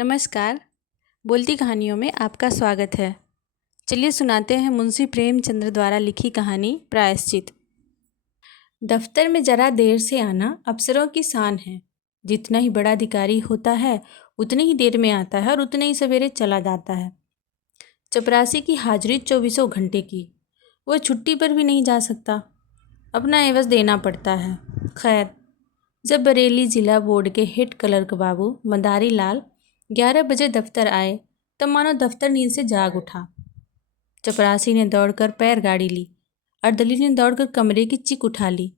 नमस्कार। बोलती कहानियों में आपका स्वागत है। चलिए सुनाते हैं मुंशी प्रेमचंद्र द्वारा लिखी कहानी प्रायश्चित। दफ्तर में जरा देर से आना अफसरों की शान है। जितना ही बड़ा अधिकारी होता है उतनी ही देर में आता है और उतने ही सवेरे चला जाता है। चपरासी की हाजिरी 24 घंटे की। वह छुट्टी पर भी नहीं जा सकता, अपना एवज देना पड़ता है। खैर, जब बरेली जिला बोर्ड के हेड क्लर्क बाबू मदारी लाल 11 बजे दफ्तर आए तब मानो दफ्तर नींद से जाग उठा। चपरासी ने दौड़कर पैर गाड़ी ली, अर्दली ने दौड़कर कमरे की चिक उठा ली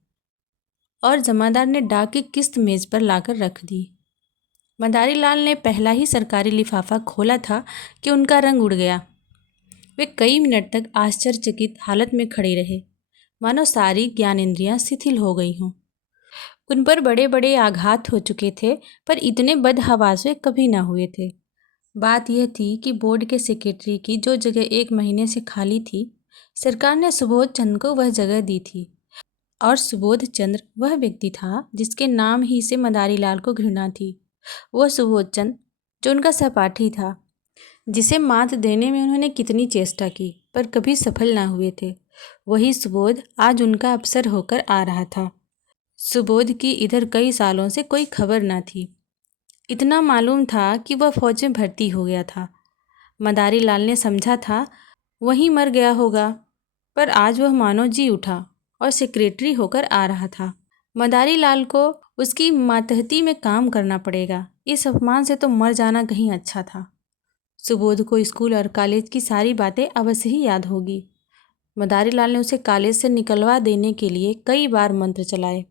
और जमादार ने डाक की किस्त मेज पर लाकर रख दी। मदारी लाल ने पहला ही सरकारी लिफाफा खोला था कि उनका रंग उड़ गया। वे कई मिनट तक आश्चर्यचकित हालत में खड़े रहे, मानो सारी ज्ञानेंद्रियां शिथिल हो गई हों। उन पर बड़े बड़े आघात हो चुके थे, पर इतने बदहवास वे कभी न हुए थे। बात यह थी कि बोर्ड के सेक्रेटरी की जो जगह 1 महीने से खाली थी, सरकार ने सुबोध चंद्र को वह जगह दी थी। और सुबोध चंद्र वह व्यक्ति था जिसके नाम ही से मदारी लाल को घृणा थी। वह सुबोध चंद्र जो उनका सहपाठी था, जिसे मात देने में उन्होंने कितनी चेष्टा की पर कभी सफल ना हुए थे, वही सुबोध आज उनका अफसर होकर आ रहा था। सुबोध की इधर कई सालों से कोई खबर ना थी। इतना मालूम था कि वह फौज में भर्ती हो गया था। मदारी लाल ने समझा था वहीं मर गया होगा, पर आज वह मानो जी उठा और सेक्रेटरी होकर आ रहा था। मदारी लाल को उसकी मातहती में काम करना पड़ेगा। इस अपमान से तो मर जाना कहीं अच्छा था। सुबोध को स्कूल और कॉलेज की सारी बातें अवश्य ही याद होगी। मदारी लाल ने उसे कॉलेज से निकलवा देने के लिए कई बार मंत्र चलाए,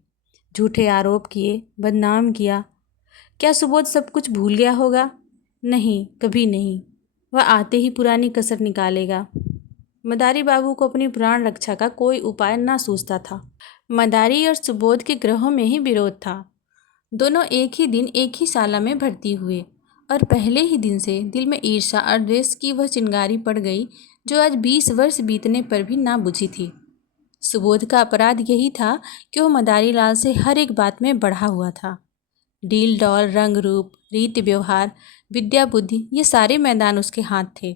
झूठे आरोप किए, बदनाम किया। क्या सुबोध सब कुछ भूल गया होगा? नहीं, कभी नहीं। वह आते ही पुरानी कसर निकालेगा। मदारी बाबू को अपनी प्राण रक्षा का कोई उपाय ना सूझता था। मदारी और सुबोध के ग्रहों में ही विरोध था। दोनों एक ही दिन एक ही शाला में भर्ती हुए और पहले ही दिन से दिल में ईर्ष्या और द्वेष की वह चिंगारी पड़ गई जो आज 20 वर्ष बीतने पर भी ना बुझी थी। सुबोध का अपराध यही था कि वह मदारी लाल से हर एक बात में बढ़ा हुआ था। डील डॉल, रंग रूप, रीति व्यवहार, विद्या बुद्धि, ये सारे मैदान उसके हाथ थे।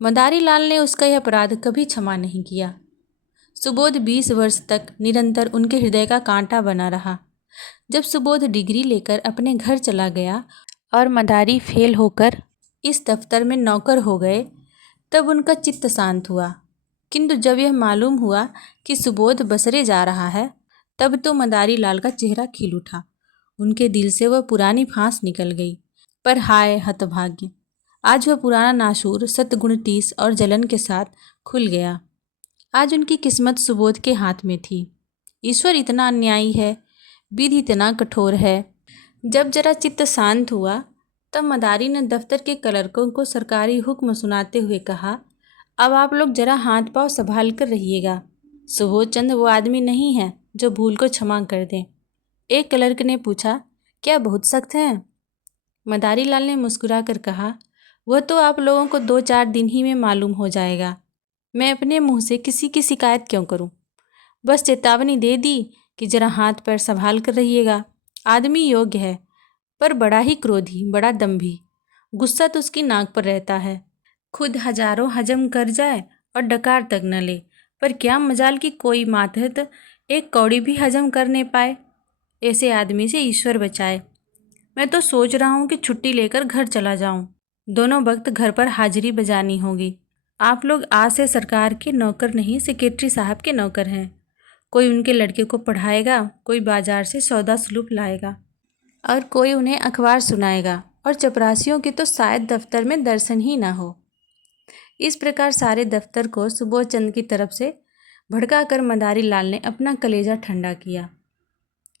मदारी लाल ने उसका यह अपराध कभी क्षमा नहीं किया। सुबोध 20 वर्ष तक निरंतर उनके हृदय का कांटा बना रहा। जब सुबोध डिग्री लेकर अपने घर चला गया और मदारी फेल होकर इस दफ्तर में नौकर हो गए, तब उनका चित्त शांत हुआ। किंतु जब यह मालूम हुआ कि सुबोध बसरे जा रहा है, तब तो मदारी लाल का चेहरा खिल उठा। उनके दिल से वह पुरानी फांस निकल गई। पर हाय हतभाग्य, आज वह पुराना नासूर सतगुण टीस और जलन के साथ खुल गया। आज उनकी किस्मत सुबोध के हाथ में थी। ईश्वर इतना अन्यायी है, विधि इतना कठोर है। जब जरा चित्त शांत हुआ तब मदारी ने दफ्तर के क्लर्कों को सरकारी हुक्म सुनाते हुए कहा, अब आप लोग जरा हाथ पांव संभाल कर रहिएगा। सुबोध चंद्र वो आदमी नहीं है जो भूल को क्षमा कर दें। एक क्लर्क ने पूछा, क्या बहुत सख्त हैं? मदारी लाल ने मुस्कुरा कर कहा, वह तो आप लोगों को 2-4 दिन ही में मालूम हो जाएगा। मैं अपने मुंह से किसी की शिकायत क्यों करूं? बस चेतावनी दे दी कि जरा हाथ पैर संभाल कर रहिएगा। आदमी योग्य है, पर बड़ा ही क्रोधी, बड़ा दंभी। गुस्सा तो उसकी नाक पर रहता है। खुद हजारों हजम कर जाए और डकार तक न ले, पर क्या मजाल कि कोई मातहत एक कौड़ी भी हजम कर नहीं पाए। ऐसे आदमी से ईश्वर बचाए। मैं तो सोच रहा हूँ कि छुट्टी लेकर घर चला जाऊँ। दोनों वक्त घर पर हाजिरी बजानी होगी। आप लोग आज से सरकार के नौकर नहीं, सेक्रेटरी साहब के नौकर हैं। कोई उनके लड़के को पढ़ाएगा, कोई बाजार से सौदा सुलूप लाएगा और कोई उन्हें अखबार सुनाएगा, और चपरासियों के तो शायद दफ्तर में दर्शन ही ना हो। इस प्रकार सारे दफ्तर को सुबोध चंद्र की तरफ से भड़का कर मदारी लाल ने अपना कलेजा ठंडा किया।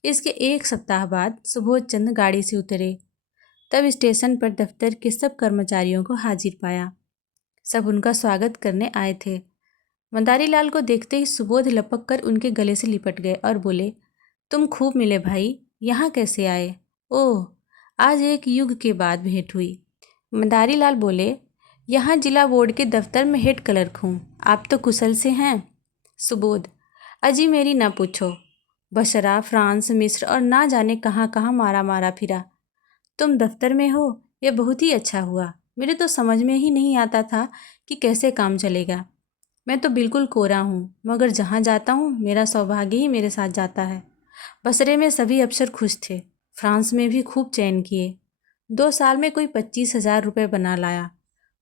इसके 1 सप्ताह बाद सुबोध चंद्र गाड़ी से उतरे। तब स्टेशन पर दफ्तर के सब कर्मचारियों को हाजिर पाया। सब उनका स्वागत करने आए थे। मदारी लाल को देखते ही सुबोध लपक कर उनके गले से लिपट गए और बोले, तुम खूब मिले भाई, यहाँ कैसे आए? ओह, आज एक युग के बाद भेंट हुई। मदारी लाल बोले, यहाँ जिला बोर्ड के दफ्तर में हेड क्लर्क हूँ। आप तो कुशल से हैं? सुबोध, अजी मेरी ना पूछो। बसरा, फ्रांस, मिस्र और ना जाने कहाँ कहाँ मारा मारा फिरा। तुम दफ्तर में हो यह बहुत ही अच्छा हुआ। मेरे तो समझ में ही नहीं आता था कि कैसे काम चलेगा। मैं तो बिल्कुल कोरा हूँ, मगर जहाँ जाता हूँ मेरा सौभाग्य ही मेरे साथ जाता है। बसरे में सभी अफसर खुश थे। फ्रांस में भी खूब चैन किए। 2 साल में कोई 25,000 रुपये बना लाया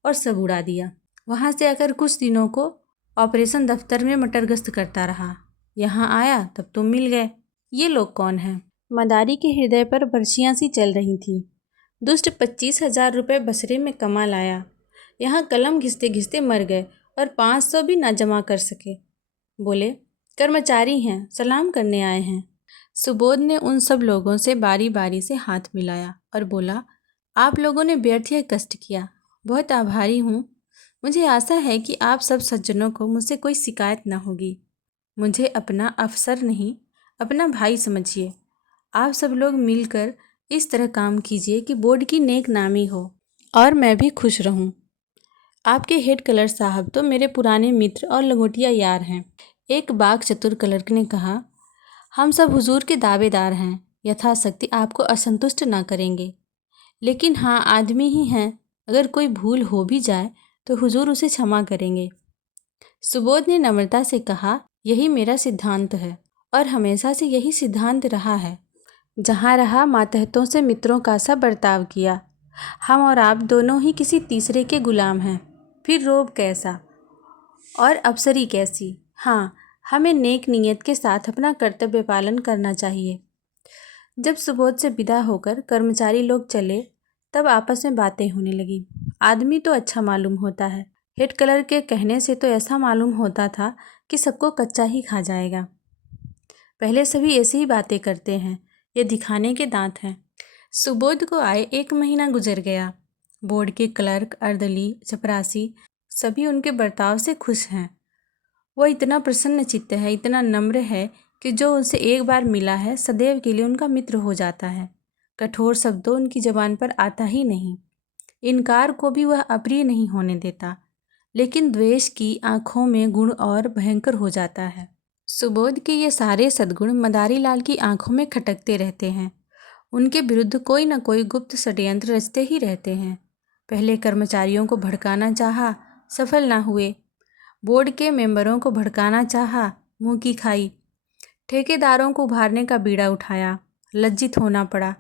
और सब उड़ा दिया। वहाँ से आकर कुछ दिनों को ऑपरेशन दफ्तर में मटरगश्त करता रहा। यहाँ आया तब तुम मिल गए। ये लोग कौन हैं? मदारी के हृदय पर बर्छियाँ सी चल रही थी। दुष्ट 25,000 रुपये बसरे में कमा लाया, यहाँ कलम घिसते घिसते मर गए और 500 भी ना जमा कर सके। बोले, कर्मचारी हैं, सलाम करने आए हैं। सुबोध ने उन सब लोगों से बारी बारी से हाथ मिलाया और बोला, आप लोगों ने व्यर्थ यह कष्ट किया, बहुत आभारी हूँ। मुझे आशा है कि आप सब सज्जनों को मुझसे कोई शिकायत ना होगी। मुझे अपना अफसर नहीं, अपना भाई समझिए। आप सब लोग मिलकर इस तरह काम कीजिए कि बोर्ड की नेक नामी हो और मैं भी खुश रहूं। आपके हेड क्लर्क साहब तो मेरे पुराने मित्र और लंगोटिया यार हैं। एक बाग चतुर क्लर्क ने कहा, हम सब हुजूर के दावेदार हैं, यथाशक्ति आपको असंतुष्ट ना करेंगे, लेकिन हाँ, आदमी ही हैं, अगर कोई भूल हो भी जाए तो हुजूर उसे क्षमा करेंगे। सुबोध ने नम्रता से कहा, यही मेरा सिद्धांत है और हमेशा से यही सिद्धांत रहा है। जहाँ रहा मातहतों से मित्रों का सा बर्ताव किया। हम और आप दोनों ही किसी तीसरे के गुलाम हैं। फिर रोब कैसा और अफसरी कैसी। हाँ, हमें नेक नीयत के साथ अपना कर्तव्य पालन करना चाहिए। जब सुबोध से विदा होकर कर्मचारी लोग चले तब आपस में बातें होने लगी। आदमी तो अच्छा मालूम होता है। हेड क्लर्क के कहने से तो ऐसा मालूम होता था कि सबको कच्चा ही खा जाएगा। पहले सभी ऐसी ही बातें करते हैं, ये दिखाने के दांत हैं। सुबोध को आए 1 महीना गुजर गया। बोर्ड के क्लर्क, अर्दली, चपरासी सभी उनके बर्ताव से खुश हैं। वह इतना प्रसन्न चित्त है, इतना नम्र है कि जो उनसे एक बार मिला है सदैव के लिए उनका मित्र हो जाता है। कठोर शब्दों उनकी जबान पर आता ही नहीं। इनकार को भी वह अप्रिय नहीं होने देता, लेकिन द्वेष की आंखों में गुण और भयंकर हो जाता है। सुबोध के ये सारे सद्गुण मदारी लाल की आंखों में खटकते रहते हैं। उनके विरुद्ध कोई न कोई गुप्त षड्यंत्र रचते ही रहते हैं। पहले कर्मचारियों को भड़काना चाहा, सफल ना हुए। बोर्ड के मेंबरों को भड़काना चाहा, मुंह की खाई। ठेकेदारों को उभारने का बीड़ा उठाया, लज्जित होना पड़ा।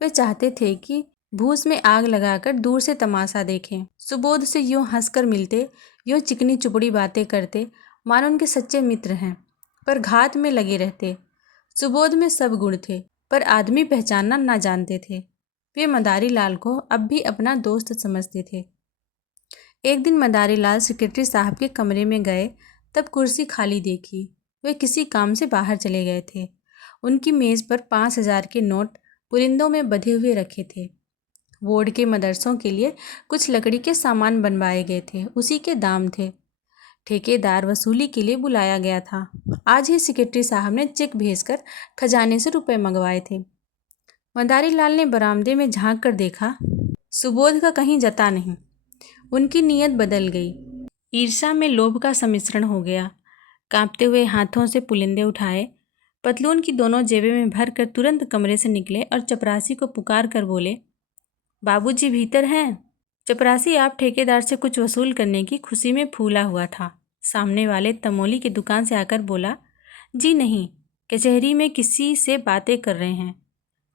वे चाहते थे कि भूस में आग लगाकर दूर से तमाशा देखें। सुबोध से यूं हंसकर मिलते, यूं चिकनी चुपड़ी बातें करते, मानो उनके सच्चे मित्र हैं, पर घात में लगे रहते। सुबोध में सब गुण थे, पर आदमी पहचानना ना जानते थे। वे मदारी लाल को अब भी अपना दोस्त समझते थे। एक दिन मदारी लाल सेक्रेटरी साहब के कमरे में गए, तब कुर्सी खाली देखी। वे किसी काम से बाहर चले गए थे। उनकी मेज़ पर 5,000 के नोट पुरिंदों में बंधे हुए रखे थे। बोर्ड के मदरसों के लिए कुछ लकड़ी के सामान बनवाए गए थे, उसी के दाम थे। ठेकेदार वसूली के लिए बुलाया गया था। आज ही सेक्रेटरी साहब ने चेक भेजकर खजाने से रुपए मंगवाए थे। मदारी लाल ने बरामदे में झांक कर देखा, सुबोध का कहीं जता नहीं। उनकी नीयत बदल गई। ईर्ष्या में लोभ का सम्मिश्रण हो गया। कांपते हुए हाथों से पुलिंदे उठाए, पतलून की दोनों जेबें में भर कर तुरंत कमरे से निकले और चपरासी को पुकार कर बोले, बाबूजी भीतर हैं। चपरासी आप ठेकेदार से कुछ वसूल करने की खुशी में फूला हुआ था। सामने वाले तमोली की दुकान से आकर बोला, जी नहीं, कचहरी में किसी से बातें कर रहे हैं,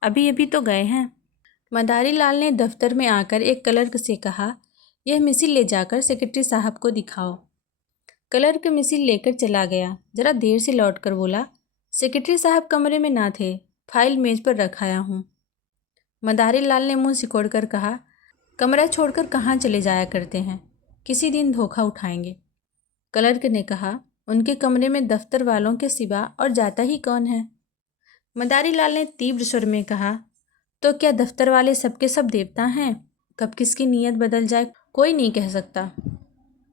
अभी अभी तो गए हैं। मदारी लाल ने दफ्तर में आकर एक क्लर्क से कहा, यह मिसिल ले जाकर सेक्रेटरी साहब को दिखाओ। क्लर्क मिसिल लेकर चला गया। जरा देर से लौटकर बोला, सेक्रेटरी साहब कमरे में ना थे, फाइल मेज पर रखाया हूँ। मदारी लाल ने मुंह सिकोड़कर कहा, कमरा छोड़कर कहाँ चले जाया करते हैं, किसी दिन धोखा उठाएंगे। क्लर्क ने कहा, उनके कमरे में दफ्तर वालों के सिवा और जाता ही कौन है। मदारी लाल ने तीव्र स्वर में कहा, तो क्या दफ्तर वाले सबके सब देवता हैं? कब किसकी नीयत बदल जाए कोई नहीं कह सकता।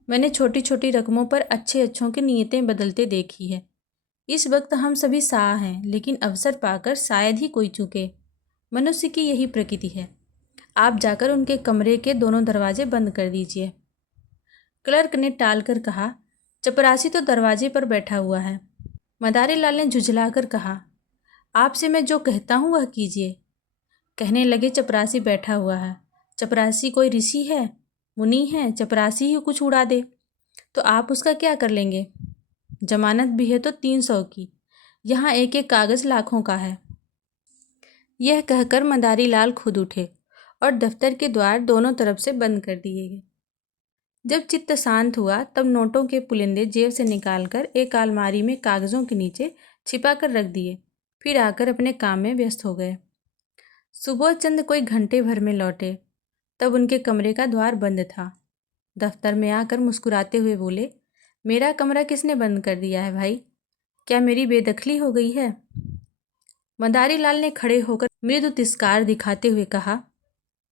मैंने छोटी छोटी रकमों पर अच्छे अच्छों की नीयतें बदलते देखी है। इस वक्त हम सभी साह हैं, लेकिन अवसर पाकर शायद ही कोई चूके। मनुष्य की यही प्रकृति है। आप जाकर उनके कमरे के दोनों दरवाजे बंद कर दीजिए। क्लर्क ने टाल कर कहा, चपरासी तो दरवाजे पर बैठा हुआ है। मदारी लाल ने झुझलाकर कहा, आपसे मैं जो कहता हूँ वह कीजिए। कहने लगे, चपरासी बैठा हुआ है। चपरासी कोई ऋषि है, मुनि है, चपरासी ही कुछ उड़ा दे तो आप उसका क्या कर लेंगे? जमानत भी है तो 300 की, यहाँ एक एक कागज़ लाखों का है। यह कहकर मदारी लाल खुद उठे और दफ्तर के द्वार दोनों तरफ से बंद कर दिए गए। जब चित्त शांत हुआ तब नोटों के पुलिंदे जेब से निकालकर एक अलमारी में कागज़ों के नीचे छिपा कर रख दिए, फिर आकर अपने काम में व्यस्त हो गए। सुबोध चंद कोई घंटे भर में लौटे, तब उनके कमरे का द्वार बंद था। दफ्तर में आकर मुस्कुराते हुए बोले, मेरा कमरा किसने बंद कर दिया है भाई? क्या मेरी बेदखली हो गई है? मदारी लाल ने खड़े होकर मृदु तिरस्कार दिखाते हुए कहा,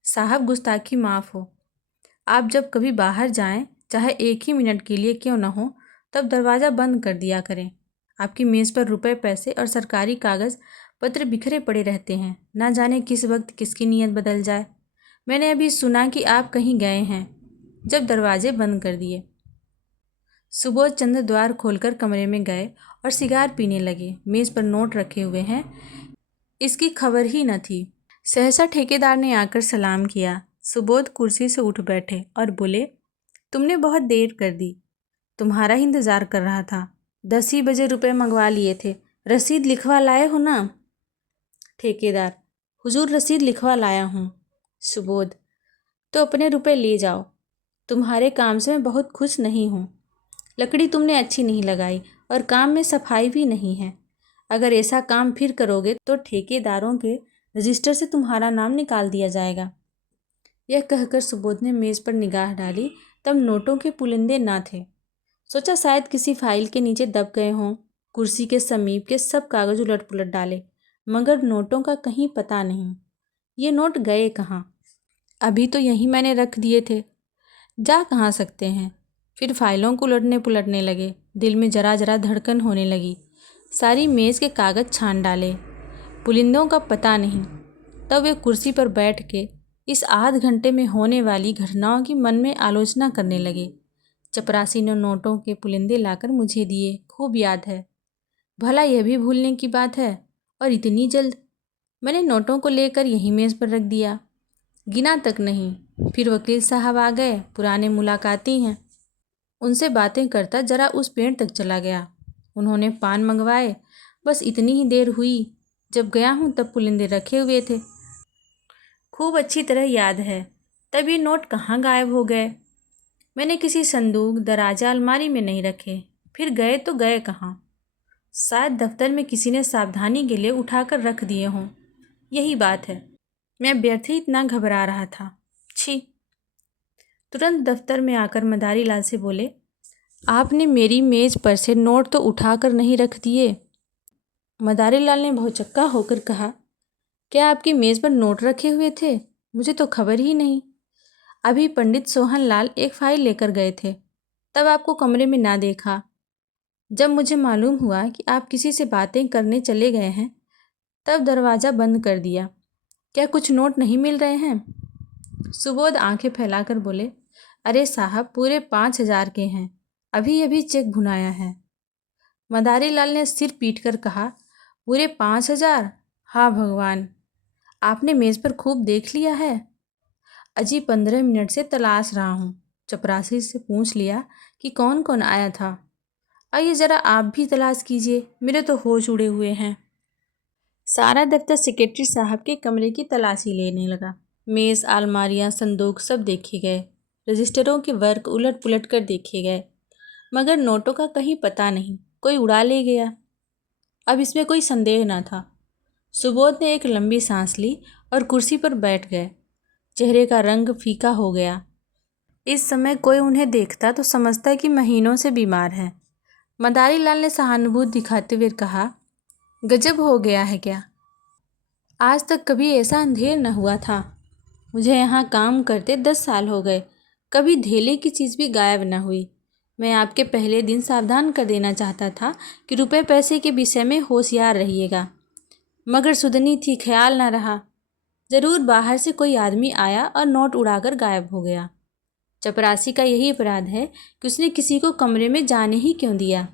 साहब गुस्ताखी माफ़ हो। आप जब कभी बाहर जाएं, चाहे 1 ही मिनट के लिए क्यों न हो, तब दरवाज़ा बंद कर दिया करें। आपकी मेज़ पर रुपए पैसे और सरकारी कागज़ पत्र बिखरे पड़े रहते हैं, ना जाने किस वक्त किसकी नीयत बदल जाए। मैंने अभी सुना कि आप कहीं गए हैं, जब दरवाजे बंद कर दिए। सुबोध चंद्र द्वार खोलकर कमरे में गए और सिगार पीने लगे। मेज़ पर नोट रखे हुए हैं, इसकी खबर ही न थी। सहसा ठेकेदार ने आकर सलाम किया। सुबोध कुर्सी से उठ बैठे और बोले, तुमने बहुत देर कर दी, तुम्हारा ही इंतज़ार कर रहा था। 10 ही बजे रुपए मंगवा लिए थे, रसीद लिखवा लाए हो ना? ठेकेदार, हुजूर रसीद लिखवा लाया हूँ। सुबोध, तो अपने रुपए ले जाओ, तुम्हारे काम से मैं बहुत खुश नहीं हूँ। लकड़ी तुमने अच्छी नहीं लगाई और काम में सफाई भी नहीं है। अगर ऐसा काम फिर करोगे तो ठेकेदारों के रजिस्टर से तुम्हारा नाम निकाल दिया जाएगा। यह कहकर सुबोध ने मेज़ पर निगाह डाली, तब नोटों के पुलिंदे ना थे। सोचा शायद किसी फाइल के नीचे दब गए हों। कुर्सी के समीप के सब कागज उलट पुलट डाले, मगर नोटों का कहीं पता नहीं। ये नोट गए कहाँ? अभी तो यहीं मैंने रख दिए थे, जा कहाँ सकते हैं? फिर फाइलों को उलटने पुलटने लगे। दिल में जरा जरा धड़कन होने लगी। सारी मेज़ के कागज़ छान डाले, पुलिंदों का पता नहीं। तब वे कुर्सी पर बैठ के इस आध घंटे में होने वाली घटनाओं की मन में आलोचना करने लगे। चपरासी ने नोटों के पुलिंदे लाकर मुझे दिए, खूब याद है। भला यह भी भूलने की बात है, और इतनी जल्द? मैंने नोटों को लेकर यहीं मेज़ पर रख दिया, गिना तक नहीं। फिर वकील साहब आ गए, पुराने मुलाकाती हैं, उनसे बातें करता जरा उस पेड़ तक चला गया। उन्होंने पान मंगवाए, बस इतनी ही देर हुई। जब गया हूँ तब पुलिंदे रखे हुए थे, खूब अच्छी तरह याद है। तब ये नोट कहाँ गायब हो गए? मैंने किसी संदूक, दराजा, अलमारी में नहीं रखे। फिर गए तो गए कहाँ? शायद दफ्तर में किसी ने सावधानी के लिए उठाकर रख दिए हों। यही बात है, मैं व्यर्थ ही इतना घबरा रहा था। छी! तुरंत दफ्तर में आकर मदारी लाल से बोले, आपने मेरी मेज़ पर से नोट तो उठाकर नहीं रख दिए? मदारी लाल ने भौचक्का होकर कहा, क्या आपकी मेज़ पर नोट रखे हुए थे? मुझे तो खबर ही नहीं। अभी पंडित सोहन लाल एक फ़ाइल लेकर गए थे, तब आपको कमरे में ना देखा। जब मुझे मालूम हुआ कि आप किसी से बातें करने चले गए हैं, तब दरवाज़ा बंद कर दिया। क्या कुछ नोट नहीं मिल रहे हैं? सुबोध आंखें फैलाकर बोले, अरे साहब, पूरे 5,000 के हैं, अभी अभी चेक भुनाया है। मदारी लाल ने सिर पीटकर कहा, पूरे 5,000? हाँ भगवान, आपने मेज़ पर खूब देख लिया है। अजी 15 मिनट से तलाश रहा हूँ। चपरासी से पूछ लिया कि कौन कौन आया था। आइए ज़रा आप भी तलाश कीजिए, मेरे तो होश उड़े हुए हैं। सारा दफ्तर सेक्रेटरी साहब के कमरे की तलाशी लेने लगा। मेज़, अलमारियाँ, संदूक सब देखे गए, रजिस्टरों के वर्क उलट पुलट कर देखे गए, मगर नोटों का कहीं पता नहीं। कोई उड़ा ले गया, अब इसमें कोई संदेह न था। सुबोध ने एक लंबी सांस ली और कुर्सी पर बैठ गए। चेहरे का रंग फीका हो गया। इस समय कोई उन्हें देखता तो समझता कि महीनों से बीमार हैं। मदारी लाल ने सहानुभूति दिखाते हुए कहा, गजब हो गया है क्या? आज तक कभी ऐसा अंधेर न हुआ था। मुझे यहाँ काम करते 10 साल हो गए, कभी धेले की चीज़ भी गायब न हुई। मैं आपके पहले दिन सावधान कर देना चाहता था कि रुपए पैसे के विषय में होशियार रहिएगा, मगर सुधनी थी, ख्याल न रहा। ज़रूर बाहर से कोई आदमी आया और नोट उड़ाकर गायब हो गया। चपरासी का यही अपराध है कि उसने किसी को कमरे में जाने ही क्यों दिया।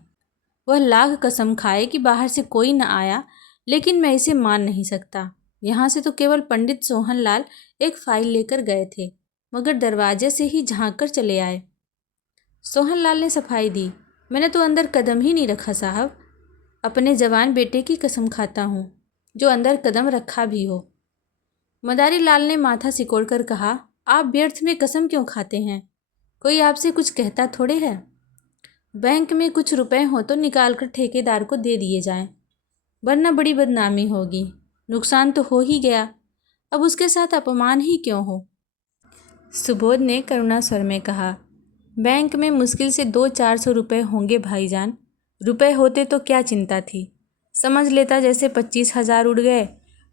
वह लाख कसम खाए कि बाहर से कोई न आया, लेकिन मैं इसे मान नहीं सकता। यहाँ से तो केवल पंडित सोहनलाल एक फाइल लेकर गए थे, मगर दरवाजे से ही झांक कर चले आए। सोहनलाल ने सफाई दी, मैंने तो अंदर कदम ही नहीं रखा साहब। अपने जवान बेटे की कसम खाता हूँ, जो अंदर कदम रखा भी हो। मदारी लाल ने माथा सिकोड़कर कहा, आप व्यर्थ में कसम क्यों खाते हैं? कोई आपसे कुछ कहता थोड़े है। बैंक में कुछ रुपए हो तो निकाल कर ठेकेदार को दे दिए जाएं, वरना बड़ी बदनामी होगी। नुकसान तो हो ही गया, अब उसके साथ अपमान ही क्यों हो? सुबोध ने करुणा स्वर में कहा, बैंक में मुश्किल से 200-400 रुपये होंगे भाईजान। रुपए होते तो क्या चिंता थी, समझ लेता जैसे 25,000 उड़ गए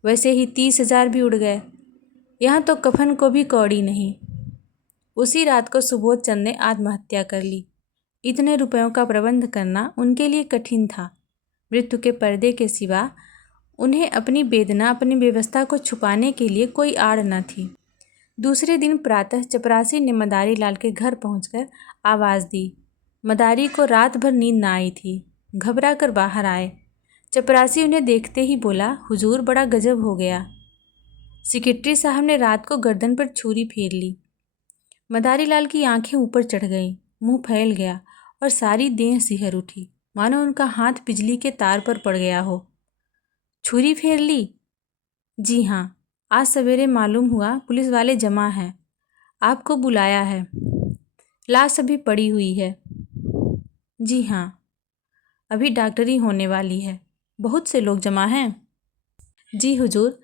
वैसे ही 30,000 भी उड़ गए। यहाँ तो कफन को भी कौड़ी नहीं। उसी रात को सुबोध चंद ने आत्महत्या कर ली। इतने रुपयों का प्रबंध करना उनके लिए कठिन था। मृत्यु के पर्दे के सिवा उन्हें अपनी वेदना, अपनी व्यवस्था को छुपाने के लिए कोई आड़ न थी। दूसरे दिन प्रातः चपरासी ने मदारी लाल के घर पहुंचकर आवाज़ दी। मदारी को रात भर नींद न आई थी, घबरा कर बाहर आए। चपरासी उन्हें देखते ही बोला, हुजूर बड़ा गजब हो गया। सेक्रेटरी साहब ने रात को गर्दन पर छुरी फेर ली। मदारी लाल की आंखें ऊपर चढ़ गईं, मुंह फैल गया और सारी देह सिहर उठी, मानो उनका हाथ बिजली के तार पर पड़ गया हो। छुरी फेर ली? जी हाँ, आज सवेरे मालूम हुआ पुलिस वाले जमा हैं, आपको बुलाया है। लाश अभी पड़ी हुई है। जी हाँ, अभी डॉक्टरी होने वाली है। बहुत से लोग जमा हैं? जी हुजूर,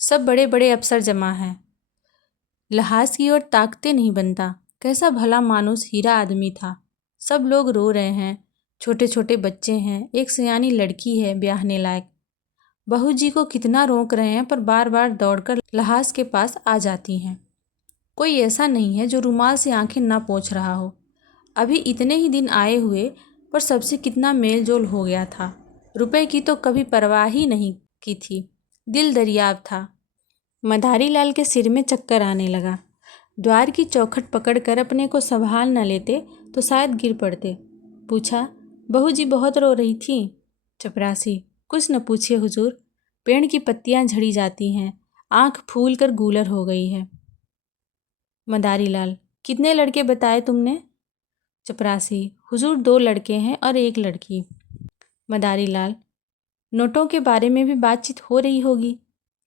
सब बड़े बड़े अफसर जमा हैं। लहाज की ओर ताकते नहीं बनता। कैसा भला मानुस हीरा आदमी था। सब लोग रो रहे हैं, छोटे छोटे बच्चे हैं, एक सयानी लड़की है ब्याहने लायक। बहू जी को कितना रोक रहे हैं, पर बार बार दौड़कर लहाज के पास आ जाती हैं। कोई ऐसा नहीं है जो रुमाल से आंखें ना पोंछ रहा हो। अभी इतने ही दिन आए हुए, पर सबसे कितना मेल जोल हो गया था। रुपए की तो कभी परवाह ही नहीं की थी, दिल दरियाब था। मदारी लाल के सिर में चक्कर आने लगा। द्वार की चौखट पकड़कर अपने को संभाल न लेते तो शायद गिर पड़ते। पूछा, बहू जी बहुत रो रही थी? चपरासी, कुछ न पूछिए हुजूर, पेड़ की पत्तियां झड़ी जाती हैं, आंख फूल कर गूलर हो गई है। मदारी लाल, कितने लड़के बताए तुमने? चपरासी, हुजूर 2 लड़के हैं और 1 लड़की। मदारी लाल, नोटों के बारे में भी बातचीत हो रही होगी?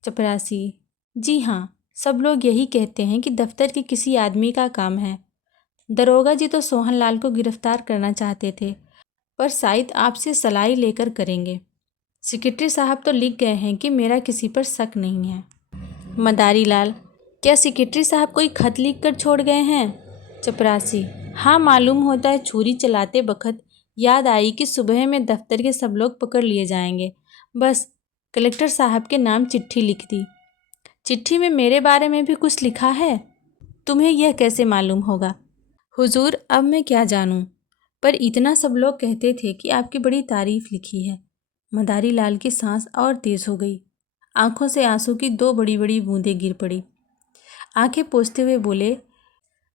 चपरासी, जी हाँ, सब लोग यही कहते हैं कि दफ्तर के किसी आदमी का काम है। दरोगा जी तो सोहनलाल को गिरफ्तार करना चाहते थे, पर शायद आपसे सलाह लेकर करेंगे। सेक्रेटरी साहब तो लिख गए हैं कि मेरा किसी पर शक नहीं है। मदारी लाल, क्या सेक्रेटरी साहब कोई खत लिख कर छोड़ गए हैं? चपरासी, हाँ, मालूम होता है छुरी चलाते बखत याद आई कि सुबह में दफ्तर के सब लोग पकड़ लिए जाएंगे, बस कलेक्टर साहब के नाम चिट्ठी लिख दी। चिट्ठी में मेरे बारे में भी कुछ लिखा है? तुम्हें यह कैसे मालूम होगा? हुजूर, अब मैं क्या जानूं, पर इतना सब लोग कहते थे कि आपकी बड़ी तारीफ लिखी है। मदारी लाल की सांस और तेज हो गई। आंखों से आंसू की 2 बड़ी बड़ी बूंदें गिर पड़ी। आंखें पोंछते हुए बोले,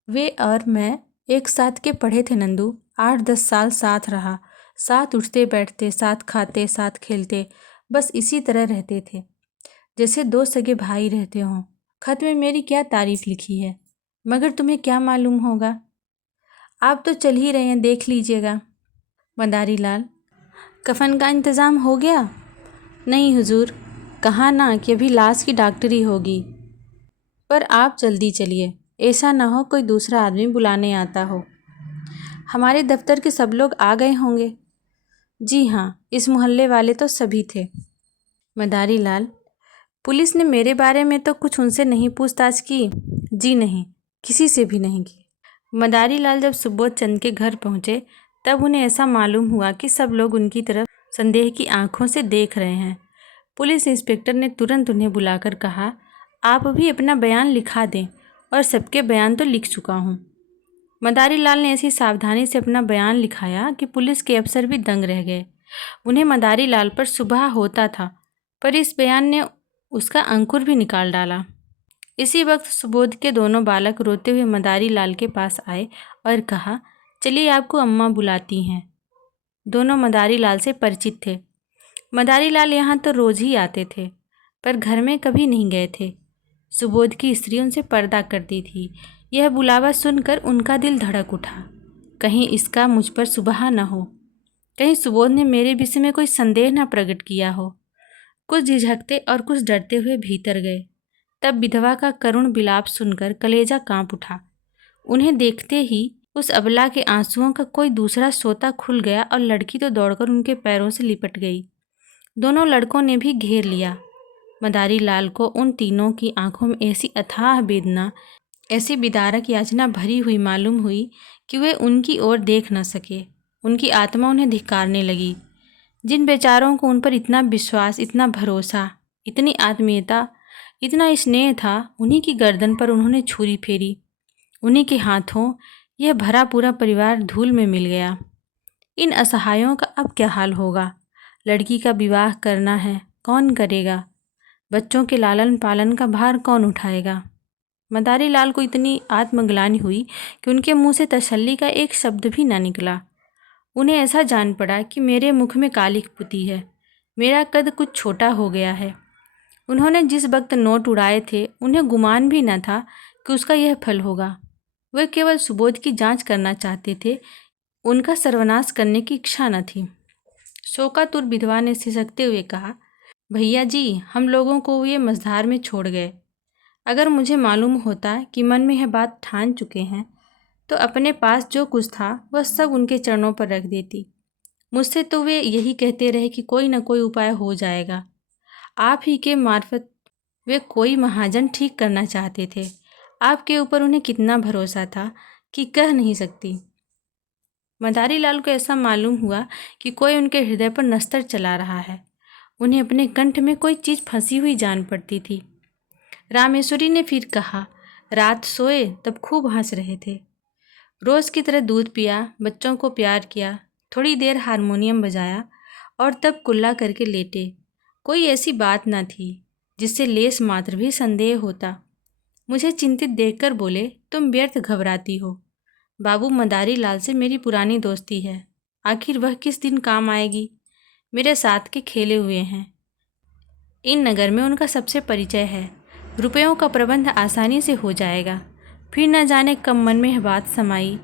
वे और मैं एक साथ के पढ़े थे नंदू। 8-10 साल साथ रहा, साथ उठते बैठते, साथ खाते, साथ खेलते, बस इसी तरह रहते थे जैसे 2 सगे भाई रहते हों। खत में मेरी क्या तारीफ लिखी है, मगर तुम्हें क्या मालूम होगा? आप तो चल ही रहे हैं, देख लीजिएगा। मदारी लाल, कफन का इंतज़ाम हो गया? नहीं हुजूर, कहा ना कि अभी लाश की डॉक्टरी होगी। पर आप जल्दी चलिए, ऐसा ना हो कोई दूसरा आदमी बुलाने आता हो। हमारे दफ्तर के सब लोग आ गए होंगे? जी हाँ, इस मोहल्ले वाले तो सभी थे। मदारी लाल, पुलिस ने मेरे बारे में तो कुछ उनसे नहीं पूछताछ की? जी नहीं, किसी से भी नहीं की। मदारी लाल जब सुबोध चंद के घर पहुंचे तब उन्हें ऐसा मालूम हुआ कि सब लोग उनकी तरफ संदेह की आंखों से देख रहे हैं। पुलिस इंस्पेक्टर ने तुरंत उन्हें बुलाकर कहा, आप भी अपना बयान लिखा दें, और सबके बयान तो लिख चुका हूँ। मदारी लाल ने ऐसी सावधानी से अपना बयान लिखाया कि पुलिस के अफसर भी दंग रह गए। उन्हें मदारी लाल पर सुबह होता था, पर इस बयान ने उसका अंकुर भी निकाल डाला। इसी वक्त सुबोध के दोनों बालक रोते हुए मदारी लाल के पास आए और कहा, चलिए आपको अम्मा बुलाती हैं। दोनों मदारी लाल से परिचित थे। मदारी लाल यहाँ तो रोज ही आते थे। पर घर में कभी नहीं गए थे। सुबोध की स्त्री उनसे पर्दा करती थी। यह बुलावा सुनकर उनका दिल धड़क उठा। कहीं इसका मुझ पर सुबह न हो, कहीं सुबोध ने मेरे विषय में कोई संदेह न प्रकट किया हो। कुछ झिझकते और कुछ डरते हुए भीतर गए। तब विधवा का करुण विलाप सुनकर कलेजा कांप उठा। उन्हें देखते ही उस अबला के आंसुओं का कोई दूसरा सोता खुल गया और लड़की तो दौड़कर उनके पैरों से लिपट गई। दोनों लड़कों ने भी घेर लिया। मदारी लाल को उन तीनों की आंखों में ऐसी अथाह वेदना, ऐसी विदारक याचना भरी हुई मालूम हुई कि वे उनकी ओर देख न सके। उनकी आत्मा उन्हें धिक्कारने लगी। जिन बेचारों को उन पर इतना विश्वास, इतना भरोसा, इतनी आत्मीयता, इतना स्नेह था, उन्हीं की गर्दन पर उन्होंने छुरी फेरी। उन्हीं के हाथों यह भरा पूरा परिवार धूल में मिल गया। इन असहायों का अब क्या हाल होगा? लड़की का विवाह करना है, कौन करेगा? बच्चों के लालन पालन का भार कौन उठाएगा? मदारी लाल को इतनी आत्मग्लानि हुई कि उनके मुंह से तसल्ली का एक शब्द भी ना निकला। उन्हें ऐसा जान पड़ा कि मेरे मुख में कालिख पुती है, मेरा कद कुछ छोटा हो गया है। उन्होंने जिस वक्त नोट उड़ाए थे, उन्हें गुमान भी न था कि उसका यह फल होगा। वे केवल सुबोध की जांच करना चाहते थे, उनका सर्वनाश करने की इच्छा न थी। शोकातुर विधवा ने सिसकते हुए कहा, भैया जी, हम लोगों को ये मझधार में छोड़ गए। अगर मुझे मालूम होता कि मन में यह बात ठान चुके हैं, तो अपने पास जो कुछ था वह सब उनके चरणों पर रख देती। मुझसे तो वे यही कहते रहे कि कोई न कोई उपाय हो जाएगा। आप ही के मार्फत वे कोई महाजन ठीक करना चाहते थे। आपके ऊपर उन्हें कितना भरोसा था कि कह नहीं सकती। मदारी लाल को ऐसा मालूम हुआ कि कोई उनके हृदय पर नस्तर चला रहा है। उन्हें अपने कंठ में कोई चीज़ फंसी हुई जान पड़ती थी। रामेश्वरी ने फिर कहा, रात सोए तब खूब हंस रहे थे। रोज़ की तरह दूध पिया, बच्चों को प्यार किया, थोड़ी देर हारमोनियम बजाया और तब कुल्ला करके लेटे। कोई ऐसी बात न थी जिससे लेस मात्र भी संदेह होता। मुझे चिंतित देखकर बोले, तुम व्यर्थ घबराती हो। बाबू मदारी लाल से मेरी पुरानी दोस्ती है, आखिर वह किस दिन काम आएगी? मेरे साथ के खेले हुए हैं। इन नगर में उनका सबसे परिचय है। रुपयों का प्रबंध आसानी से हो जाएगा। फिर न जाने कब मन में यह बात समाई।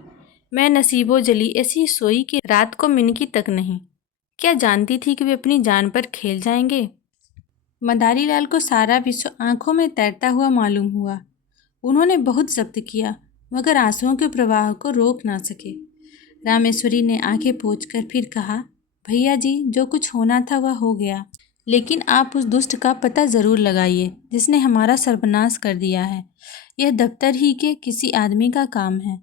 मैं नसीबो जली ऐसी सोई कि रात को मिनकी तक नहीं। क्या जानती थी कि वे अपनी जान पर खेल जाएंगे? मदारी लाल को सारा विश्व आंखों में तैरता हुआ मालूम हुआ। उन्होंने बहुत जब्त किया, मगर आंसुओं के प्रवाह को रोक ना सके। रामेश्वरी ने आंखें पोंछकर फिर कहा, भैया जी, जो कुछ होना था वह हो गया, लेकिन आप उस दुष्ट का पता ज़रूर लगाइए जिसने हमारा सर्वनाश कर दिया है। यह दफ्तर ही के किसी आदमी का काम है।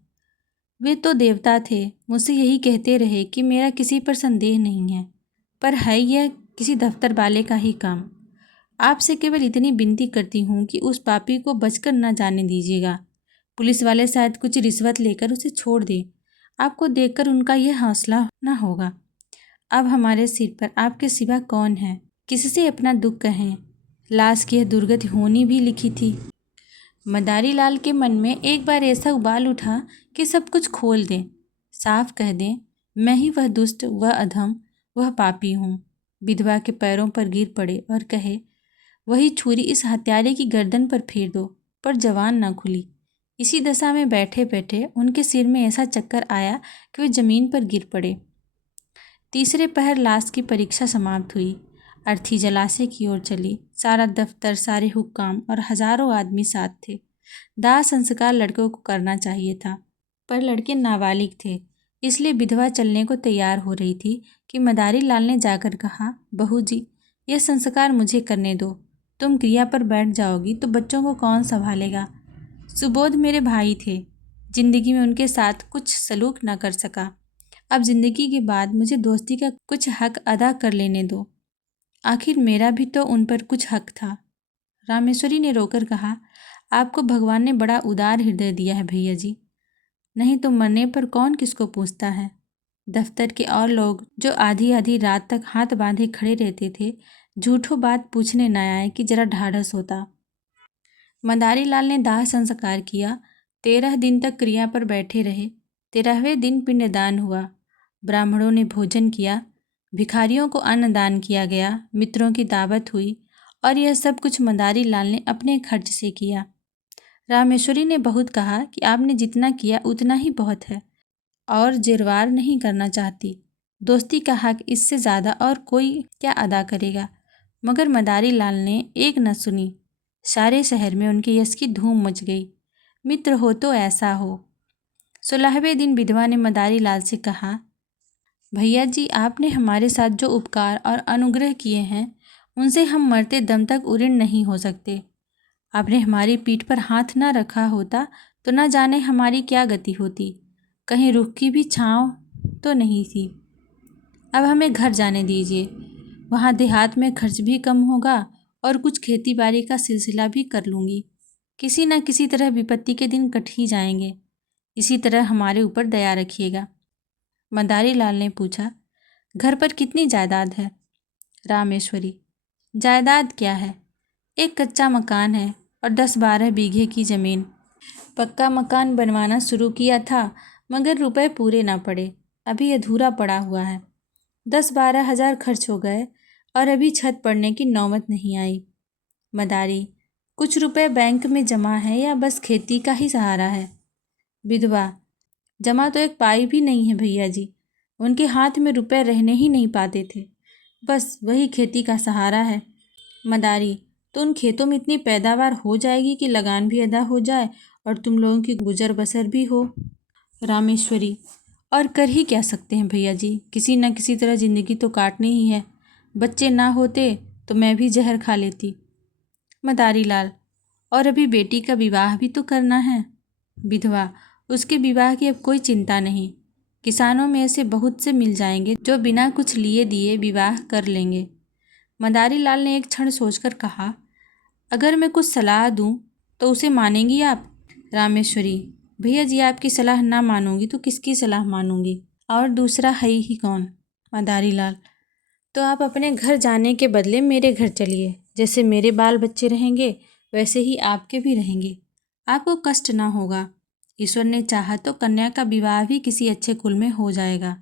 वे तो देवता थे, मुझसे यही कहते रहे कि मेरा किसी पर संदेह नहीं है, पर है यह किसी दफ्तर वाले का ही काम। आपसे केवल इतनी विनती करती हूँ कि उस पापी को बचकर न जाने दीजिएगा। पुलिस वाले शायद कुछ रिश्वत लेकर उसे छोड़ दें। आपको देखकर उनका यह हौसला न होगा। अब हमारे सिर पर आपके सिवा कौन है? किससे अपना दुख कहें? लाश की यह दुर्गति होनी भी लिखी थी। मदारी लाल के मन में एक बार ऐसा उबाल उठा कि सब कुछ खोल दें, साफ कह दें, मैं ही वह दुष्ट, वह अधम, वह पापी हूँ। विधवा के पैरों पर गिर पड़े और कहे, वही छुरी इस हत्यारे की गर्दन पर फेर दो। पर जवान न खुली। इसी दशा में बैठे बैठे उनके सिर में ऐसा चक्कर आया कि वे जमीन पर गिर पड़े। तीसरे पहर लाश की परीक्षा समाप्त हुई। अर्थी जलाशय की ओर चली। सारा दफ्तर, सारे हुक्काम और हजारों आदमी साथ थे। दाह संस्कार लड़कों को करना चाहिए था, पर लड़के नाबालिग थे, इसलिए विधवा चलने को तैयार हो रही थी कि मदारी लाल ने जाकर कहा, बहू जी, यह संस्कार मुझे करने दो। तुम क्रिया पर बैठ जाओगी तो बच्चों को कौन संभालेगा? सुबोध मेरे भाई थे, जिंदगी में उनके साथ कुछ सलूक न कर सका। अब जिंदगी के बाद मुझे दोस्ती का कुछ हक अदा कर लेने दो। आखिर मेरा भी तो उन पर कुछ हक था। रामेश्वरी ने रोकर कहा, आपको भगवान ने बड़ा उदार हृदय दिया है भैया जी, नहीं तो मरने पर कौन किसको पूछता है। दफ्तर के और लोग जो आधी आधी रात तक हाथ बांधे खड़े रहते थे, झूठों बात पूछने न आए कि जरा ढाढ़स होता। मदारी लाल ने दाह संस्कार किया। 13 दिन तक क्रिया पर बैठे रहे। 13वें दिन पिंडदान हुआ। ब्राह्मणों ने भोजन किया, भिखारियों को अन्नदान किया गया, मित्रों की दावत हुई और यह सब कुछ मदारी लाल ने अपने खर्च से किया। रामेश्वरी ने बहुत कहा कि आपने जितना किया उतना ही बहुत है और जिरवार नहीं करना चाहती। दोस्ती का हक इससे ज़्यादा और कोई क्या अदा करेगा। मगर मदारी लाल ने एक न सुनी। सारे शहर में उनके यश की धूम मच गई। मित्र हो तो ऐसा हो। 16वें दिन विधवा ने मदारी लाल से कहा, भैया जी, आपने हमारे साथ जो उपकार और अनुग्रह किए हैं उनसे हम मरते दम तक ऋणी नहीं हो सकते। आपने हमारी पीठ पर हाथ न रखा होता तो न जाने हमारी क्या गति होती। कहीं रुख की भी छाँव तो नहीं थी। अब हमें घर जाने दीजिए। वहाँ देहात में खर्च भी कम होगा और कुछ खेती बाड़ी का सिलसिला भी कर लूँगी। किसी न किसी तरह विपत्ति के दिन कट ही जाएंगे। इसी तरह हमारे ऊपर दया रखिएगा। मदारी लाल ने पूछा, घर पर कितनी जायदाद है? रामेश्वरी, जायदाद क्या है, एक कच्चा मकान है और 10-12 बीघे की ज़मीन। पक्का मकान बनवाना शुरू किया था मगर रुपए पूरे ना पड़े, अभी अधूरा पड़ा हुआ है। 10-12 हज़ार खर्च हो गए और अभी छत पड़ने की नौबत नहीं आई। मदारी, कुछ रुपए बैंक में जमा है या बस खेती का ही सहारा है? विधवा, जमा तो एक पाई भी नहीं है भैया जी। उनके हाथ में रुपए रहने ही नहीं पाते थे, बस वही खेती का सहारा है। मदारी, तो उन खेतों में इतनी पैदावार हो जाएगी कि लगान भी अदा हो जाए और तुम लोगों की गुजर बसर भी हो। रामेश्वरी, और कर ही क्या सकते हैं भैया जी, किसी न किसी तरह ज़िंदगी तो काटनी ही है। बच्चे ना होते तो मैं भी जहर खा लेती। मदारी लाल, और अभी बेटी का विवाह भी तो करना है। विधवा, उसके विवाह की अब कोई चिंता नहीं। किसानों में ऐसे बहुत से मिल जाएंगे जो बिना कुछ लिए दिए विवाह कर लेंगे। मदारी लाल ने एक क्षण सोचकर कहा, अगर मैं कुछ सलाह दूं तो उसे मानेंगी आप? रामेश्वरी, भैया जी, आपकी सलाह ना मानूंगी तो किसकी सलाह मानूंगी, और दूसरा है ही कौन? मदारी लाल, तो आप अपने घर जाने के बदले मेरे घर चलिए। जैसे मेरे बाल बच्चे रहेंगे वैसे ही आपके भी रहेंगे। आपको कष्ट ना होगा। ईश्वर ने चाहा तो कन्या का विवाह भी किसी अच्छे कुल में हो जाएगा।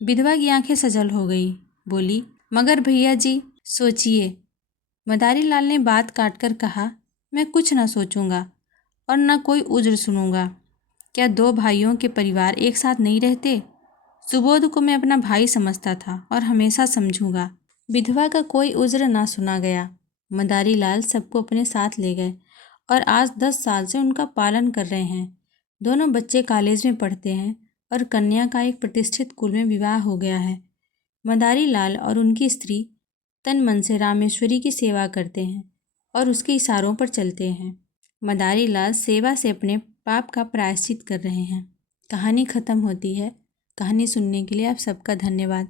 विधवा की आंखें सजल हो गई, बोली, मगर भैया जी सोचिए। मदारी लाल ने बात काटकर कहा, मैं कुछ न सोचूंगा और न कोई उज्र सुनूंगा। क्या दो भाइयों के परिवार एक साथ नहीं रहते? सुबोध को मैं अपना भाई समझता था और हमेशा समझूंगा। विधवा का कोई उज्र ना सुना गया। मदारी लाल सबको अपने साथ ले गए और आज 10 साल से उनका पालन कर रहे हैं। दोनों बच्चे कॉलेज में पढ़ते हैं और कन्या का एक प्रतिष्ठित कुल में विवाह हो गया है। मदारी लाल और उनकी स्त्री तन मन से रामेश्वरी की सेवा करते हैं और उसके इशारों पर चलते हैं। मदारी लाल सेवा से अपने पाप का प्रायश्चित कर रहे हैं। कहानी ख़त्म होती है। कहानी सुनने के लिए आप सबका धन्यवाद।